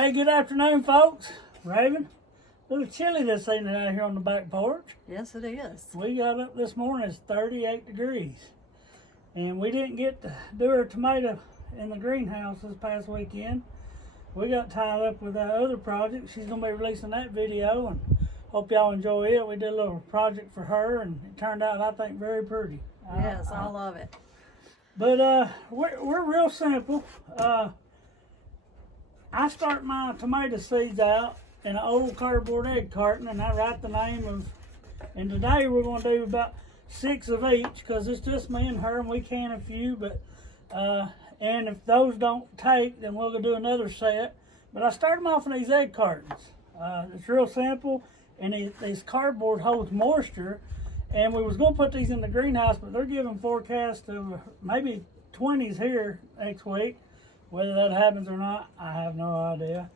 Hey, good afternoon, folks. Raven, a little chilly this evening out here on the back porch. Yes, it is. We got up this morning, it's 38 degrees. And we didn't get to do our tomato in the greenhouse this past weekend. We got tied up with that other project. She's going to be releasing that video, and hope y'all enjoy it. We did a little project for her, and it turned out, I think, very pretty. Yes, I love it. But we're real simple. I start my tomato seeds out in an old cardboard egg carton, and I write the name of, and today we're going to do about 6 of each, because it's just me and her, and we can a few, but and if those don't take, then we'll go do another set. But I start them off in these egg cartons. It's real simple, and this cardboard holds moisture, and we was going to put these in the greenhouse, but they're giving forecasts of maybe 20s here next week. Whether that happens or not, I have no idea.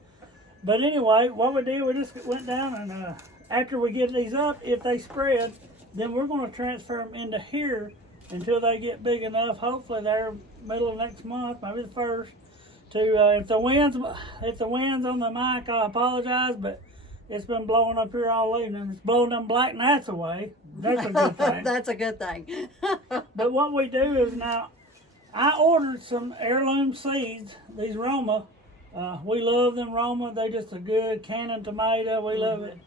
But anyway, what we did, we just went down and after we get these up, if they spread, then we're going to transfer them into here until they get big enough. Hopefully they're middle of next month, maybe the first. To if the wind's on the mic, I apologize, but it's been blowing up here all evening. It's blowing them black gnats away. That's a good thing. That's a good thing. But what we do is now, I ordered some heirloom seeds, these Roma. We love them Roma. They're just a good canning tomato. We love it.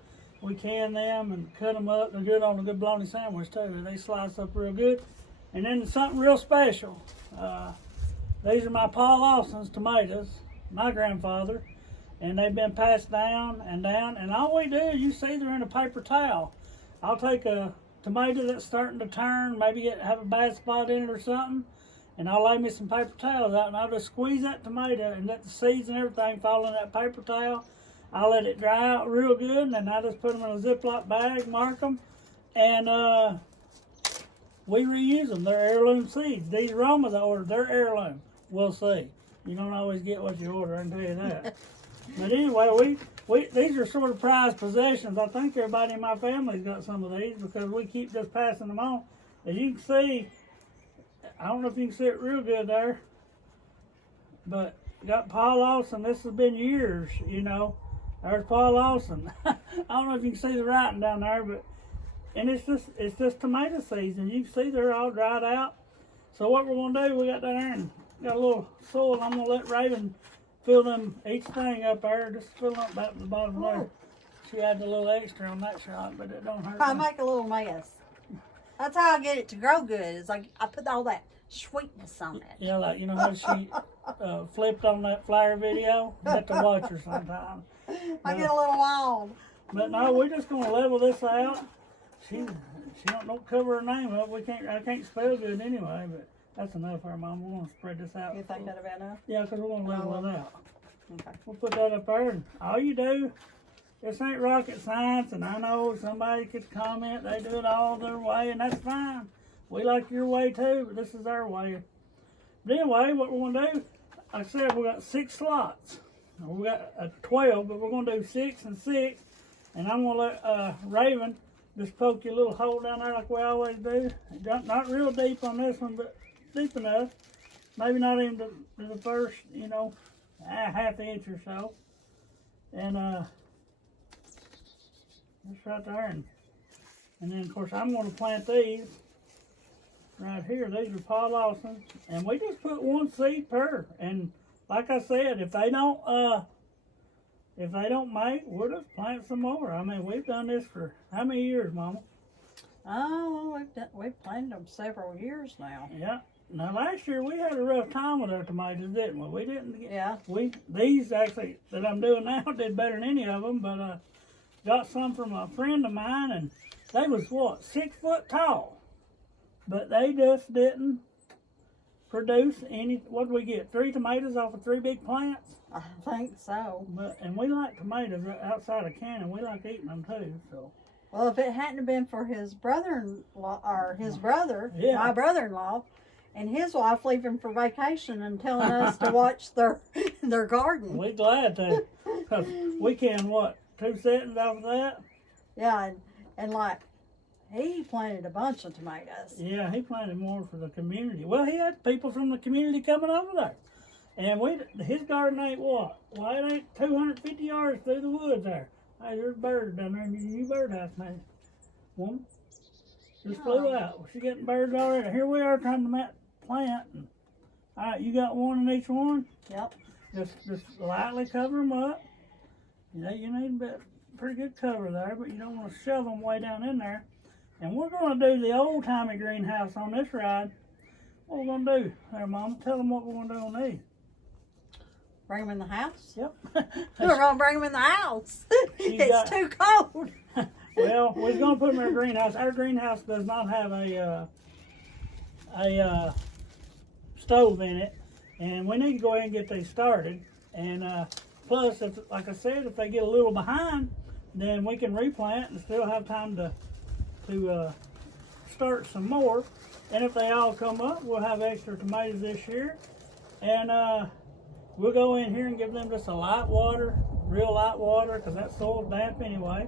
We can them and cut them up. They're good on a good bologna sandwich too. They slice up real good. And then something real special. These are my Paul Lawson's tomatoes, my grandfather. And they've been passed down and down. And all we do, you see they're in a paper towel. I'll take a tomato that's starting to turn, maybe have a bad spot in it or something, and I'll lay me some paper towels out, and I'll just squeeze that tomato and let the seeds and everything fall in that paper towel. I'll let it dry out real good, and then I just put them in a Ziploc bag, mark them, and we reuse them. They're heirloom seeds. These Romas I ordered, they're heirloom. We'll see. You don't always get what you order, I can tell you that. But anyway, these are sort of prized possessions. I think everybody in my family's got some of these because we keep just passing them on. As you can see, I don't know if you can see it real good there, but got Paul Lawson. This has been years, you know. There's Paul Lawson. I don't know if you can see the writing down there, but and it's just tomato seeds, and you can see they're all dried out. So what we're gonna do, we got down there and got a little soil. I'm gonna let Raven fill them each thing up there. Just fill them up back to the bottom there. She had a little extra on that shot, but it don't hurt. I make a little mess. That's how I get it to grow good. It's like I put all that sweetness on it. Yeah, like you know how she flipped on that flyer video. You have to watch her sometime. I get a little wild. But no, we're just gonna level this out. She don't cover her name up. I can't spell good anyway, but that's enough for her, Mom. We're gonna spread this out. You think that'll be enough? Yeah, because we're gonna level it out. Okay. We'll put that up there, and all you do, this ain't rocket science, and I know somebody could comment, they do it all their way, and that's fine. We like your way too, but this is our way. But anyway, what we're gonna do, like I said, we got 6 slots. We got 12, but we're gonna do 6 and 6, and I'm gonna let Raven just poke you a little hole down there like we always do. Not real deep on this one, but deep enough. Maybe not even to the first, you know, half inch or so. And that's right there. And then of course I'm going to plant these right here. These are Paul Lawson, and we just put 1 seed per. And like I said, if they don't make, we'll just plant some more. I mean, we've done this for how many years, Mama? Oh, we've planted them several years now. Yeah. Now last year we had a rough time with our tomatoes, didn't we? We didn't get. Yeah. These actually that I'm doing now did better than any of them, but got some from a friend of mine, and they was what, 6 foot tall, but they just didn't produce any. What did we get? 3 tomatoes off of 3 big plants. I think so. And we like tomatoes outside of canning. We like eating them too. So. Well, if it hadn't been for his brother-in-law, or his brother, Yeah. my brother-in-law, and his wife leaving for vacation and telling us to watch their garden. We glad to. 'Cause we can what, 2 settings off of that? Yeah, and like he planted a bunch of tomatoes. Yeah, he planted more for the community. Well, he had people from the community coming over there. And his garden ain't what? Well, it ain't 250 yards through the woods there. Hey, there's birds down there in your new birdhouse, man. Woman just flew out. She getting birds already. Here we are trying to plant. And, all right, you got one in each one? Yep. Just lightly cover them up. You know, you need a pretty good cover there, but you don't want to shove them way down in there. And we're going to do the old-timey greenhouse on this ride. What we're going to do there, Mama? Tell them what we're going to do on these. Bring them in the house? Yep. We're going to bring them in the house. It's too cold. Well, we're going to put them in our greenhouse. Our greenhouse does not have a stove in it, and we need to go ahead and get these started. And plus, like I said, if they get a little behind, then we can replant and still have time to start some more. And if they all come up, we'll have extra tomatoes this year. And we'll go in here and give them just a light water, real light water, because that soil's damp anyway.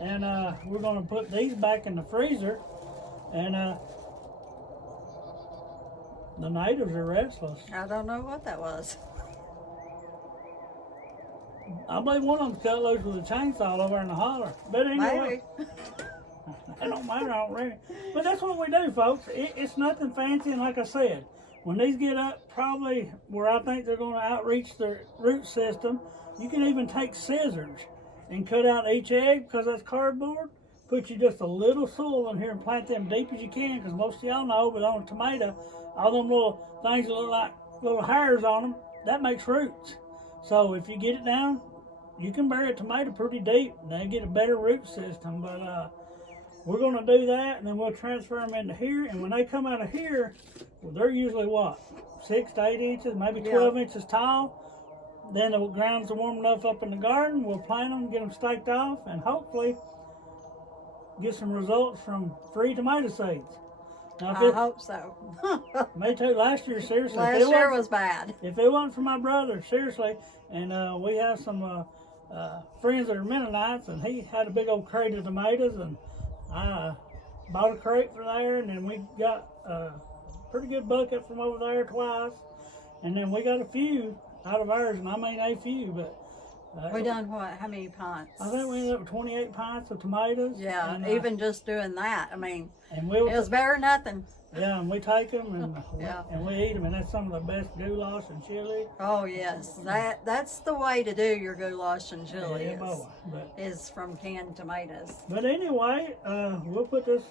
And we're going to put these back in the freezer. And the natives are restless. I don't know what that was. I believe one of them's cut loose with a chainsaw over in the holler. But anyway, Maybe. it don't matter, I don't reckon. But that's what we do, folks. It's nothing fancy, and like I said, when these get up probably where I think they're going to outreach their root system, you can even take scissors and cut out each egg, because that's cardboard. Put you just a little soil in here and plant them deep as you can, because most of y'all know, but on a tomato, all them little things that look like little hairs on them, that makes roots. So if you get it down, you can bury a tomato pretty deep, and they get a better root system. But we're going to do that, and then we'll transfer them into here. And when they come out of here, well, they're usually what, 6 to 8 inches, maybe 12 inches tall. Then the ground's warm enough up in the garden. We'll plant them, get them staked off, and hopefully get some results from free tomato seeds. Now, I hope so. Me too. Last year, seriously. Last year was bad. If it wasn't for my brother, seriously, and we have some friends that are Mennonites, and he had a big old crate of tomatoes, and I bought a crate for there, and then we got a pretty good bucket from over there twice, and then we got a few out of ours, and I mean a few, but we done what? How many pints? I think we ended up with 28 pints of tomatoes. Yeah, and, even just doing that. I mean, and it was better than nothing. Yeah, and we take them and Yeah. we eat them, and that's some of the best goulash and chili. Oh yes, that's the way to do your goulash and chili. Yeah, boy, is from canned tomatoes. But anyway, we'll put this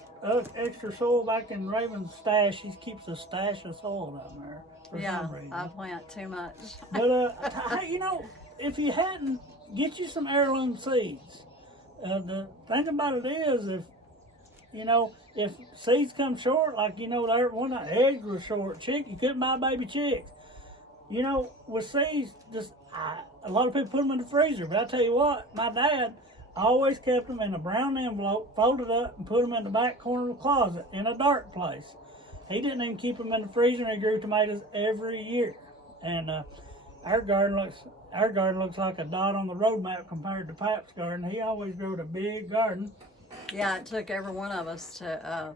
extra soil back in Raven's stash. He keeps a stash of soil down there for some reason. I plant too much. But hey, you know, if you hadn't, get you some heirloom seeds. The thing about it is, if seeds come short, like there one of the eggs was short, you couldn't buy baby chicks. With seeds, a lot of people put them in the freezer. But I tell you what, my dad always kept them in a brown envelope, folded up, and put them in the back corner of the closet in a dark place. He didn't even keep them in the freezer, and he grew tomatoes every year. And our garden looks like a dot on the road map compared to Pap's garden. He always grew a big garden. Yeah, it took every one of us to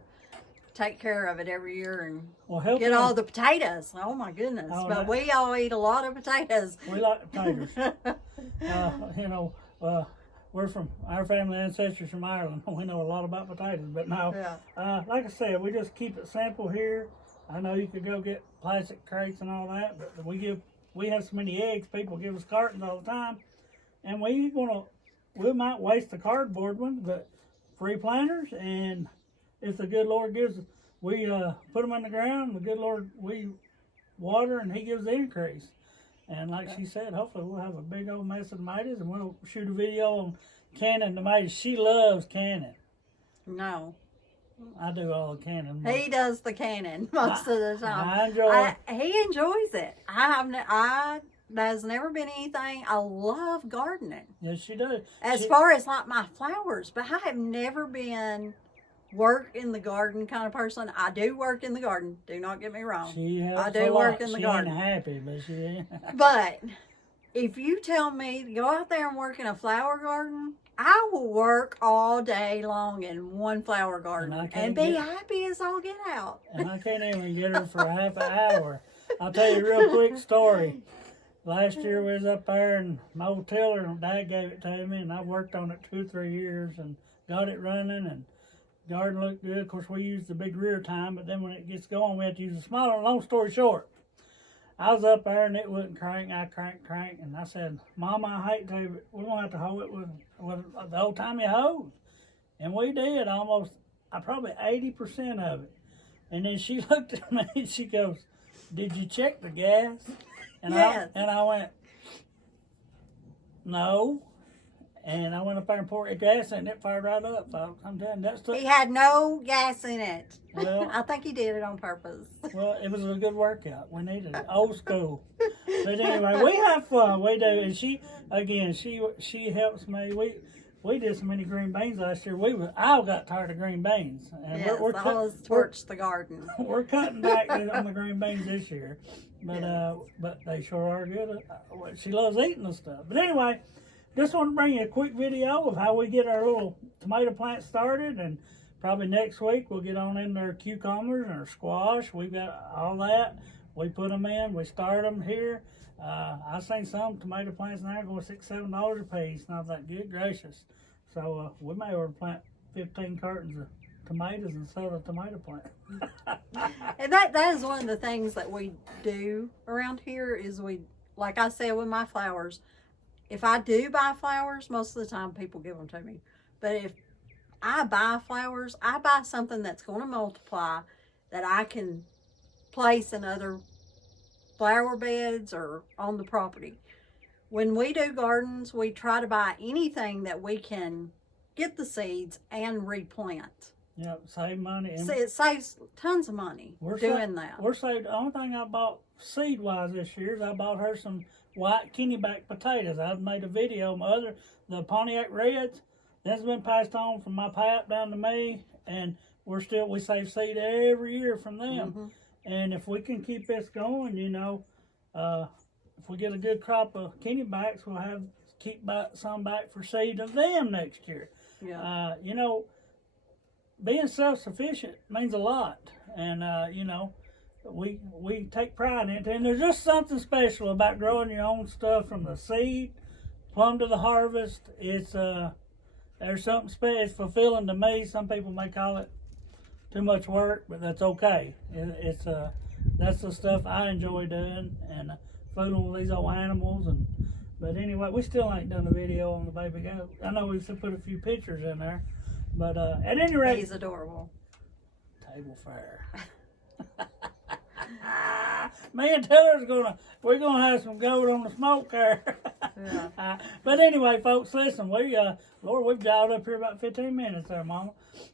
take care of it every year and get all the potatoes. Oh my goodness! But we all eat a lot of potatoes. We like potatoes. We're from our family ancestors from Ireland. We know a lot about potatoes, but no. Yeah. Like I said, we just keep it simple here. I know you could go get plastic crates and all that, but we have so many eggs. People give us cartons all the time, and we might waste the cardboard ones, but free planters, and if the good Lord gives, we put them in the ground. The good Lord, we water, and He gives the increase. And like she said, hopefully we'll have a big old mess of tomatoes, and we'll shoot a video on canning tomatoes. She loves canning. No. I do all the canning. He does the canning most of the time. I enjoy it. He enjoys it. There's never been anything. I love gardening. Yes, she does. As far as like my flowers, but I have never been work in the garden kind of person. I do work in the garden. Do not get me wrong. I do work in the garden. She ain't happy, but she ain't. But if you tell me to go out there and work in a flower garden, I will work all day long in one flower garden and be happy as all get out. And I can't even get her for half an hour. I'll tell you a real quick story. Last year we was up there and my old tiller, Dad gave it to me, and I worked on it 2 or 3 years and got it running, and the garden looked good. Of course, we used the big rear time, but then when it gets going, we have to use the smaller. Long story short, I was up there and it wouldn't crank. I crank, and I said, Mama, I hate to, but we're going to have to hoe it with the old-timey hose. And we did probably 80% of it. And then she looked at me and she goes, did you check the gas? And yes. I went, no. And I went up there and poured the gas in, and it fired right up, folks. I'm telling you, he had no gas in it. Well, I think he did it on purpose. Well, it was a good workout. We needed it. Old school. But anyway, we have fun. We do. And she helps me. We did so many green beans last year. I got tired of green beans. And yes, I always torched the garden. We're cutting back on the green beans this year. But they sure are good. She loves eating the stuff. But anyway, just want to bring you a quick video of how we get our little tomato plant started, and probably next week we'll get on into our cucumbers and our squash. We've got all that. We put them in. We start them here. I've seen some tomato plants now going $6, $7 a piece. Not that good gracious. So we may order plant 15 cartons of tomatoes and sell a tomato plant. And that is one of the things that we do around here is like I said with my flowers, if I do buy flowers, most of the time people give them to me. But if I buy flowers, I buy something that's going to multiply, that I can place in other flower beds or on the property. When we do gardens, we try to buy anything that we can get the seeds and replant. Yep, save money. So it saves tons of money doing that. We're saved. The only thing I bought seed-wise this year is I bought her some white Kennyback potatoes. I've made a video. The Pontiac Reds, that's been passed on from my pap down to me, and we save seed every year from them. Mm-hmm. And if we can keep this going, if we get a good crop of Kennybacks, we'll keep some back for seed of them next year. Yeah. Being self-sufficient means a lot, and we take pride in it. And there's just something special about growing your own stuff from the seed plumb to the harvest. There's something special. It's fulfilling to me. Some people may call it too much work, but that's okay. That's the stuff I enjoy doing, and fooling with these old animals. But anyway, we still ain't done a video on the baby goat. I know we've put a few pictures in there, but at any rate, he's adorable. Table fare. Me and Taylor's we're gonna have some goat on the smoke there. Yeah. But anyway, folks, listen, Lord, we've dialed up here about 15 minutes there, Mama.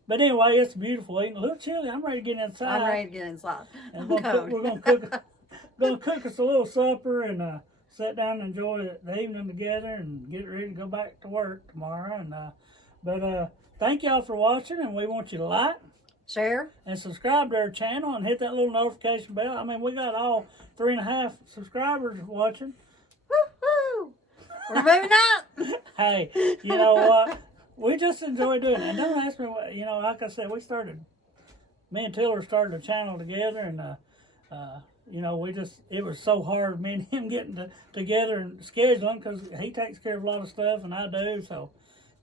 But anyway, it's beautiful. Eating a little chilly. I'm ready to get inside. I'm ready to get inside. And we're gonna cook us a little supper and sit down and enjoy the evening together and get ready to go back to work tomorrow. But thank y'all for watching, and we want you to like, share, and subscribe to our channel and hit that little notification bell. I mean, we got all 3.5 subscribers watching. Woo-hoo! We're moving up. Hey, you know what? We just enjoy doing it. And don't ask me what, like I said, me and Tiller started a channel together, and it was so hard, me and him getting together and scheduling, because he takes care of a lot of stuff and I do. So,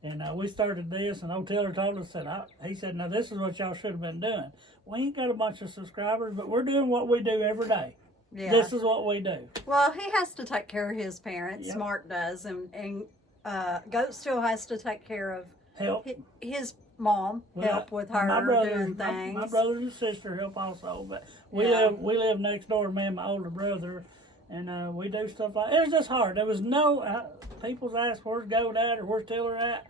and we started this, and old Tiller told us he said, now this is what y'all should have been doing. We ain't got a bunch of subscribers, but we're doing what we do every day. Yeah. This is what we do. Well, he has to take care of his parents. Yep. Smart does, and Goat still has to take care of his mom. Help with her doing things. My brother and sister help also, but we live next door to me and my older brother, and we do stuff like it. Was just hard. There was no people's asked where's Goat at or where's Tiller at.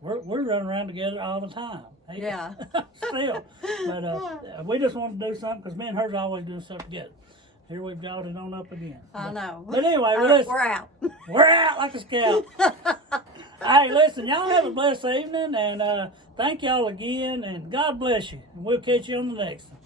We're running around together all the time. Yeah. Still, but we just wanted to do something because me and her's always doing stuff together. Here we've got it on up again. I know. But anyway, we're out. We're out like a scout. Hey, listen, y'all have a blessed evening, and thank y'all again, and God bless you. And we'll catch you on the next one.